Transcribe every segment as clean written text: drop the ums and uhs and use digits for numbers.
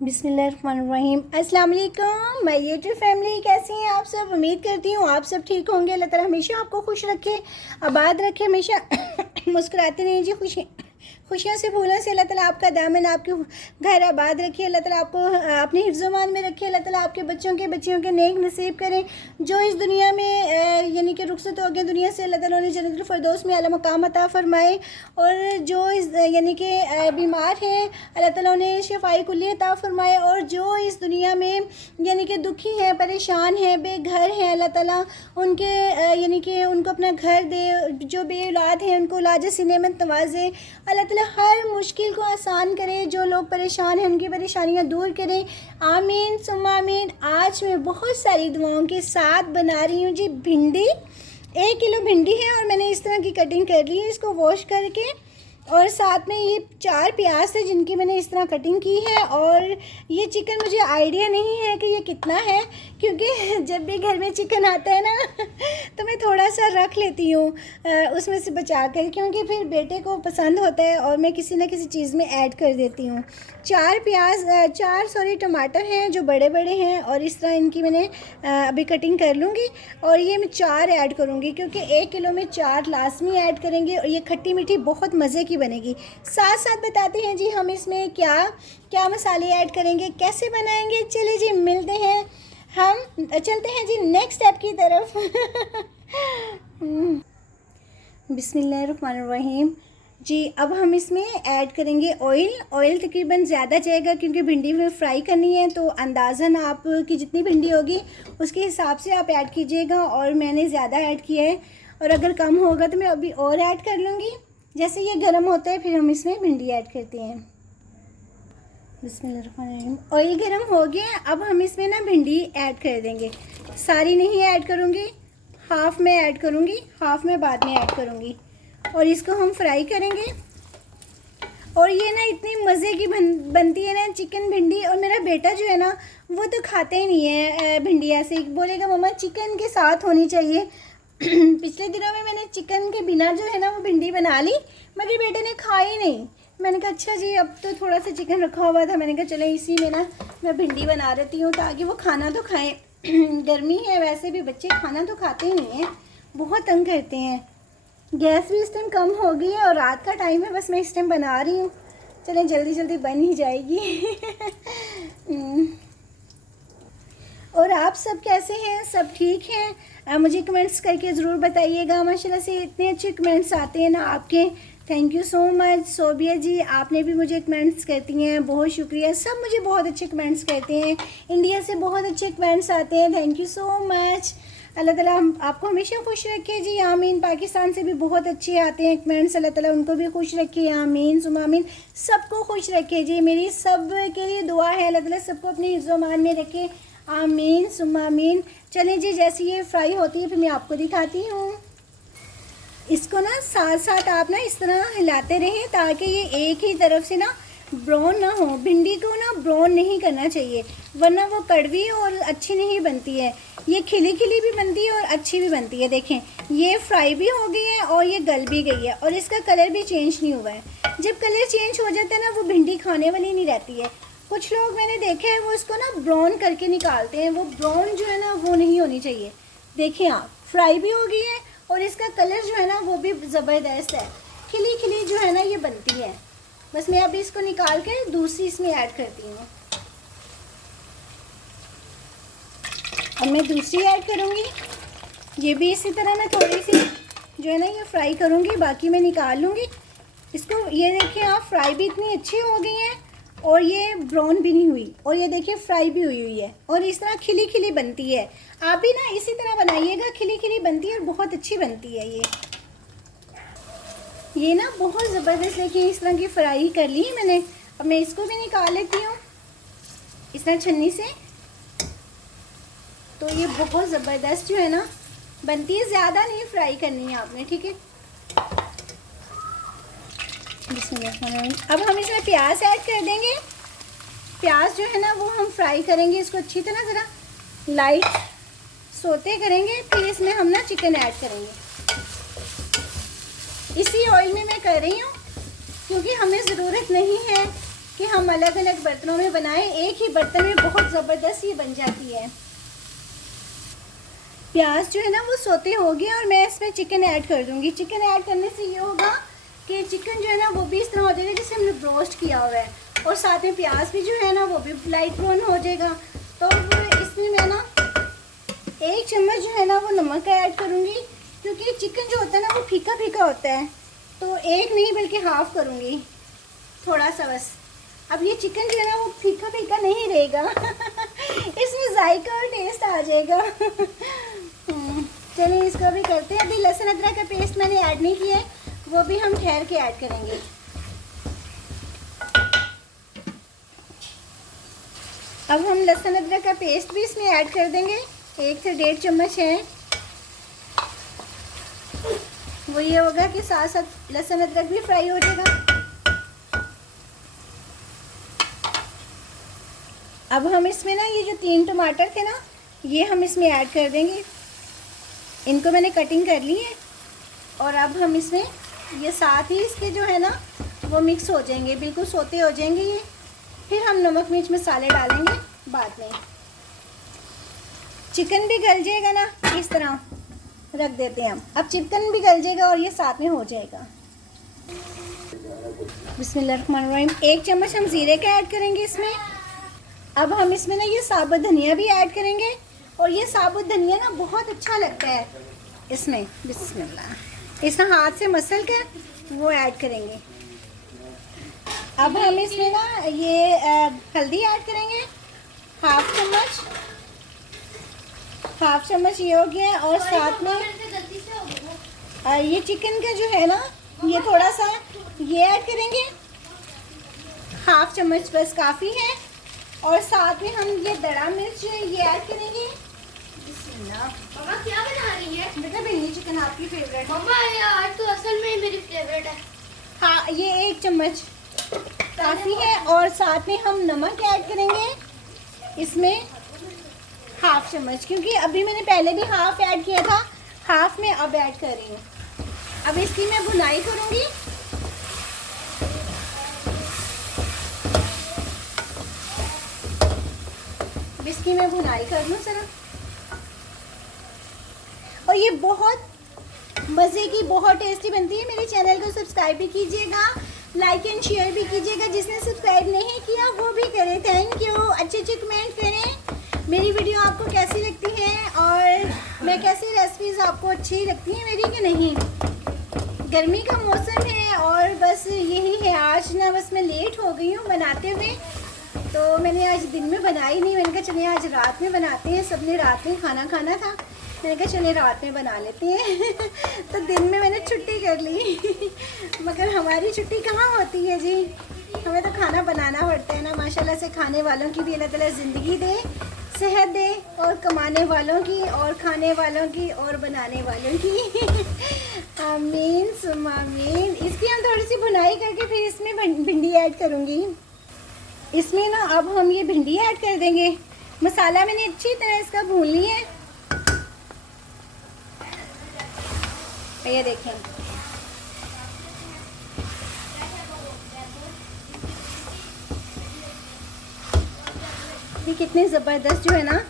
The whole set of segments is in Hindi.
बिस्मिल्लाहिर्रहमानिर्रहीम। अस्सलाम वालेकुम माय यूट्यूब फैमिली, कैसी हैं आप सब। उम्मीद करती हूँ आप सब ठीक होंगे। अल्लाह ताला हमेशा आपको खुश रखे, आबाद रखे, हमेशा मुस्कुराते रहिए जी। खुशियों से फूलों से अल्लाह ताला आपका दामन, आपके घर आबाद रखिए। अल्लाह ताला आपको अपनी हिफ्ज़-ओ-मान में रखे। अल्लाह ताला आपके बच्चों के बच्चियों के नेक नसीब करें। जो इस दुनिया में यानी कि रुखसत हो गए दुनिया से, अल्लाह ताला उन्हें जन्नतुल फ़िरदौस में आला मकाम अता फ़रमाए। और जो इस यानी कि बीमार हैं, अल्लाह ताला उन्हें शिफ़ाए कुल्ली अता फ़रमाए। और जो इस दुनिया में यानी कि दुखी हैं, परेशान हैं, बेघर हैं, अल्लाह ताला उनके यानी कि उनको अपना घर दे। जो बे औलाद हैं उनको औलाद से नेमत नवाजे। अल्लाह ताला हर मुश्किल को आसान करे। जो लोग परेशान हैं उनकी परेशानियां दूर करें। आमीन सुम्मा आमीन। आज मैं बहुत सारी दुआओं के साथ बना रही हूँ जी भिंडी। 1 किलो भिंडी है और मैंने इस तरह की कटिंग कर ली है इसको वॉश करके। और साथ में ये 4 प्याज थे जिनकी मैंने इस तरह कटिंग की है। और ये चिकन मुझे आइडिया नहीं है कि ये कितना है, क्योंकि जब भी घर में चिकन आता है ना तो मैं थोड़ा सा रख लेती हूँ उसमें से बचा कर, क्योंकि फिर बेटे को पसंद होता है और मैं किसी न किसी चीज़ में ऐड कर देती हूँ। 4 टमाटर हैं जो बड़े बड़े हैं और इस तरह इनकी मैंने अभी कटिंग कर लूँगी। और ये मैं 4 ऐड करूँगी क्योंकि 1 किलो में 4 लाजमी ऐड करेंगे और ये खट्टी मीठी बहुत मज़े की बनेगी। साथ साथ बताते हैं जी हम इसमें क्या क्या मसाले ऐड करेंगे, कैसे बनाएंगे। चलिए जी मिलते हैं, हम चलते हैं जी नेक्स्ट स्टेप की तरफ। बिस्मिल्लाहिर्रहमानिर्रहीम जी। अब हम इसमें ऐड करेंगे ऑयल। ऑयल तकरीबन ज़्यादा जाएगा क्योंकि भिंडी में फ्राई करनी है, तो अंदाज़न आपकी जितनी भिंडी होगी उसके हिसाब से आप ऐड कीजिएगा। और मैंने ज़्यादा ऐड किया है, और अगर कम होगा तो मैं अभी और ऐड कर लूँगी। जैसे ये गर्म होता है फिर हम इसमें भिंडी ऐड करते हैं। बिस्मिल्लाहिर्रहमानिर्रहीम। ऑयल गर्म हो गया, अब हम इसमें ना भिंडी ऐड कर देंगे। सारी नहीं ऐड करूँगी, हाफ़ में ऐड करूँगी, हाफ़ में बाद में ऐड करूँगी। और इसको हम फ्राई करेंगे। और ये ना इतनी मज़े की बनती है ना चिकन भिंडी। और मेरा बेटा जो है ना वो तो खाते ही नहीं है भिंडी, ऐसे ही बोलेगा मम्मा चिकन के साथ होनी चाहिए। पिछले दिनों में मैंने चिकन के बिना जो है ना वो भिंडी बना ली, मगर बेटे ने खाई नहीं। मैंने कहा अच्छा जी, अब तो थोड़ा सा चिकन रखा हुआ था, मैंने कहा चलो इसी में ना मैं भिंडी बना देती हूँ ताकि वो खाना तो खाएं। गर्मी है, वैसे भी बच्चे खाना तो खाते ही नहीं हैं, बहुत तंग करते हैं। गैस भी इस टाइम कम हो गई है और रात का टाइम है, बस मैं इस टाइम बना रही हूँ। चलें जल्दी जल्दी बन ही जाएगी। और आप सब कैसे हैं, सब ठीक हैं? मुझे कमेंट्स करके ज़रूर बताइएगा। माशाल्लाह से इतने अच्छे कमेंट्स आते हैं ना आपके। Thank you so much. Sobia ji आपने भी मुझे कमेंट्स करती हैं, बहुत शुक्रिया। सब मुझे बहुत अच्छे कमेंट्स करते हैं, इंडिया से बहुत अच्छे कमेंट्स आते हैं। Thank you so much. Allah ताला आपको हमेशा खुश रखे जी, आमीन। पाकिस्तान से भी बहुत अच्छे आते हैं कमेंट्स, अल्लाह ताला उनको भी खुश रखे, आमीन सुमा आमीन। सबको खुश रखे जी, मेरी सब के लिए दुआ है, अल्लाह ताला सबको अपनी इज़्ज़ो-मान में रखे, आमीन सुमा आमीन। चलें जी, जैसे ये फ्राई होती है फिर मैं आपको दिखाती हूँ। इसको ना साथ साथ आप ना इस तरह हिलाते रहें ताकि ये एक ही तरफ से ना ब्राउन ना हो। भिंडी को ना ब्राउन नहीं करना चाहिए, वरना वो कड़वी और अच्छी नहीं बनती है। ये खिली खिली भी बनती है और अच्छी भी बनती है। देखें ये फ्राई भी हो गई है और ये गल भी गई है और इसका कलर भी चेंज नहीं हुआ है। जब कलर चेंज हो जाता है ना वो भिंडी खाने वाली नहीं रहती है। कुछ लोग मैंने देखे हैं वो इसको ना ब्राउन करके निकालते हैं, वो ब्राउन जो है ना वो नहीं होनी चाहिए। देखिए आप फ्राई भी हो गई है और इसका कलर जो है ना वो भी ज़बरदस्त है, खिली खिली जो है ना ये बनती है। बस मैं अभी इसको निकाल के दूसरी इसमें ऐड करती हूँ। अब मैं दूसरी ऐड करूँगी, ये भी इसी तरह मैं थोड़ी सी जो है ना ये फ्राई करूँगी, बाकी मैं निकाल लूँगी इसको। ये देखिए आप फ्राई भी इतनी अच्छी हो गई है और ये ब्राउन भी नहीं हुई, और ये देखिए फ्राई भी हुई है और इस तरह खिली खिली बनती है। आप भी ना इसी तरह बनाइएगा, खिली खिली बनती है और बहुत अच्छी बनती है ये ना बहुत ज़बरदस्त। देखिए इस तरह की फ्राई कर ली है मैंने। अब मैं इसको भी निकाल लेती हूँ इस तरह छन्नी से। तो ये बहुत ज़बरदस्त जो है ना बनती है, ज़्यादा नहीं फ्राई करनी है आपने, ठीक है। अब हम इसमें प्याज ऐड कर देंगे। प्याज जो है ना वो हम फ्राई करेंगे, इसको अच्छी तरह ज़रा लाइट सोते करेंगे, फिर इसमें हम ना चिकन ऐड करेंगे। इसी ऑयल में मैं कर रही हूँ क्योंकि हमें ज़रूरत नहीं है कि हम अलग अलग बर्तनों में बनाएं, एक ही बर्तन में बहुत ज़बरदस्त ये बन जाती है। प्याज जो है ना वो सोते हो गए और मैं इसमें चिकन ऐड कर दूंगी। चिकन ऐड करने से ये होगा कि चिकन जो है ना वो भी इस तरह हो जाएगा जैसे हमने ब्रोस्ट किया हुआ है, और साथ में प्याज भी जो है ना वो भी लाइट ब्राउन हो जाएगा। तो इसमें मैं ना 1 चम्मच जो है ना वो नमक ऐड करूँगी, क्योंकि चिकन जो होता है ना वो फीका फीका होता है, तो 1 नहीं बल्कि हाफ़ करूँगी, थोड़ा सा बस। अब ये चिकन जो है ना वो फीका फीका नहीं रहेगा इसमें जायका और टेस्ट आ जाएगा चलिए इसको भी करते हैं। अभी लहसुन अदरक का पेस्ट मैंने ऐड नहीं किया है, वो भी हम ठहर के ऐड करेंगे। अब हम लहसुन अदरक का पेस्ट भी इसमें ऐड कर देंगे, 1 से 1.5 चम्मच है। वो ये होगा कि साथ साथ लहसुन अदरक भी फ्राई हो जाएगा। अब हम इसमें ना ये जो 3 टमाटर थे ना ये हम इसमें ऐड कर देंगे, इनको मैंने कटिंग कर ली है। और अब हम इसमें ये साथ ही इसके जो है ना वो मिक्स हो जाएंगे, बिल्कुल सोते हो जाएंगे ये। फिर हम नमक मिर्च मसाले डालेंगे बाद में। चिकन भी गल जाएगा ना, इस तरह रख देते हैं हम। अब चिकन भी गल जाएगा और ये साथ में हो जाएगा। बिस्मिल्लाहिर्रहमानिर्रहीम। 1 चम्मच हम ज़ीरे का ऐड करेंगे इसमें। अब हम इसमें ना ये साबुत धनिया भी ऐड करेंगे, और ये साबुत धनिया ना बहुत अच्छा लगता है इसमें। बिस्मिल्लाह, इस हाथ से मसल कर वो ऐड करेंगे। अब हम इसमें ना ये हल्दी ऐड करेंगे, हाफ चम्मच ये हो गया। और साथ में ये चिकन का जो है ना ये थोड़ा सा ये ऐड करेंगे, हाफ चम्मच बस काफ़ी है। और साथ में हम ये दड़ा मिर्च ये ऐड करेंगे। मम्मा क्या बना रही है? बेटा भिंडी चिकन आपकी फेवरेट। मम्मा यार तो असल में मेरी फेवरेट है। हाँ, ये 1 चम्मच काफ़ी है। और साथ में हम नमक ऐड करेंगे इसमें, हाफ चम्मच, क्योंकि अभी मैंने पहले भी हाफ ऐड किया था, हाफ में अब ऐड कर रही हूँ। अब इसकी मैं भुनाई करूँगी। इसकी मैं भुनाई कर लूँ ज़रा। और ये बहुत मज़े की, बहुत टेस्टी बनती है। मेरे चैनल को सब्सक्राइब भी कीजिएगा, लाइक एंड शेयर भी कीजिएगा। जिसने सब्सक्राइब नहीं किया वो भी करे। Thank you. अच्छे कमेंट करें। मेरी वीडियो आपको कैसी लगती है और मैं कैसी रेसिपीज़ आपको अच्छी लगती हैं मेरी कि नहीं। गर्मी का मौसम है और बस यही है। आज ना बस मैं लेट हो गई हूँ बनाते हुए, तो मैंने आज दिन में बनाई नहीं। मैंने कहा चलिए आज रात में बनाते हैं, सबने रात में खाना खाना था, मैंने कहा चलिए रात में बना लेते हैं तो दिन में मैंने छुट्टी कर ली मगर हमारी छुट्टी कहाँ होती है जी, हमें तो खाना बनाना पड़ता है ना। माशाल्लाह से खाने वालों की भी अल्लाह ताला ज़िंदगी दे, सेहत दे, और कमाने वालों की और खाने वालों की और बनाने वालों की आमीन सुम्मा आमीन। इसकी हम थोड़ी सी बुनाई करके फिर इसमें भिंडी ऐड करूँगी। इसमें ना अब हम ये भिंडी ऐड कर देंगे। मसाला मैंने अच्छी तरह इसका भून लिया है। ये देखें, ये कितनी ज़बरदस्त जो है ना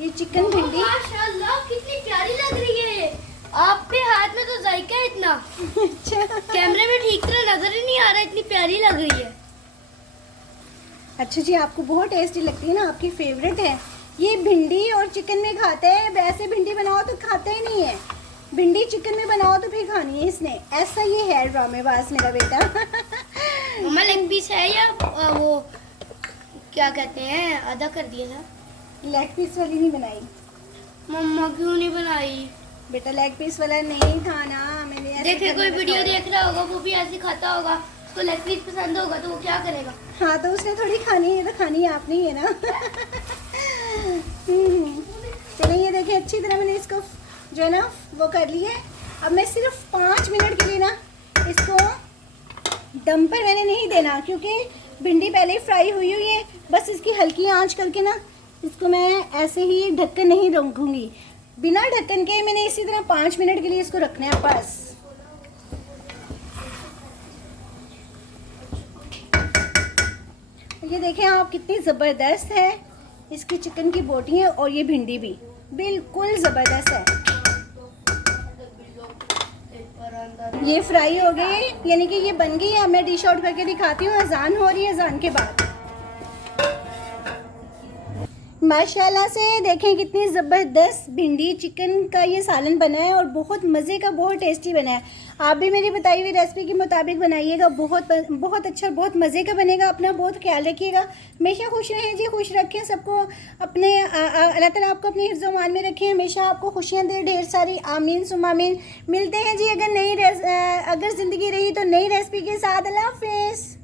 ये चिकन भिंडी। माशाल्लाह कितनी प्यारी लग रही है। आपके हाथ में तो जायका है इतना। अच्छा, कैमरे में ठीक तरह नजर ही नहीं आ रहा, इतनी प्यारी लग रही है। अच्छा जी, आपको बहुत टेस्टी लगती है ना, आपकी फेवरेट है। ये भिंडी और चिकन में खाता है, वैसे भिंडी बनाओ तो खाता ही नहीं है, भिंडी चिकन में बनाओ तो फिर खानी है इसने। ऐसा ये है ड्रामेबाज मेरा बेटा मम्मा लेग पीस है या वो क्या कहते हैं, आधा कर दिया था। लेग पीस वाली नहीं बनाई मम्मा क्यों नहीं बनाई? बेटा, लेग पीस वाला नहीं था ना, मैंने ऐसे देखे कोई करके वीडियो रखा देख रहा होगा, वो भी ऐसे खाता होगा, उसको लेग पीस पसंद होगा तो वो क्या करेगा? हाँ, तो उसने थोड़ी खानी है, तो खानी आपने ही है ना चलिए, ये देखिए अच्छी तरह मैंने इसको जो है ना वो कर लिया है। अब मैं सिर्फ 5 मिनट के लिए ना इसको दम पर मैंने नहीं देना, क्योंकि भिंडी पहले ही फ्राई हुई हुई है। बस इसकी हल्की आंच करके ना इसको मैं ऐसे ही ढक्कन नहीं रखूँगी, बिना ढक्कन के मैंने इसी तरह 5 मिनट के लिए इसको रखना है बस। ये देखें आप कितनी ज़बरदस्त है इसकी चिकन की बोटी है, और ये भिंडी भी बिल्कुल ज़बरदस्त है। ये फ्राई हो गई, यानी कि ये बन गई है। मैं डिश आउट करके दिखाती हूँ। अजान हो रही है, अजान के बाद। माशाल्लाह से देखें कितनी ज़बरदस्त भिंडी चिकन का ये सालन बना है, और बहुत मज़े का, बहुत टेस्टी बना है। आप भी मेरी बताई हुई रेसिपी के मुताबिक बनाइएगा, बहुत बहुत अच्छा, बहुत मज़े का बनेगा। अपना बहुत ख्याल रखिएगा, हमेशा खुश रहें जी, खुश रखें सबको अपने। अल्लाह ताला आपको अपने हिफ्ज़ मान में रखें, हमेशा आपको खुशियाँ दे ढेर सारी। आमीन सुम आमीन। मिलते हैं जी अगर ज़िंदगी रही तो नई रेसिपी के साथ। अल्लाह हाफ़िज़।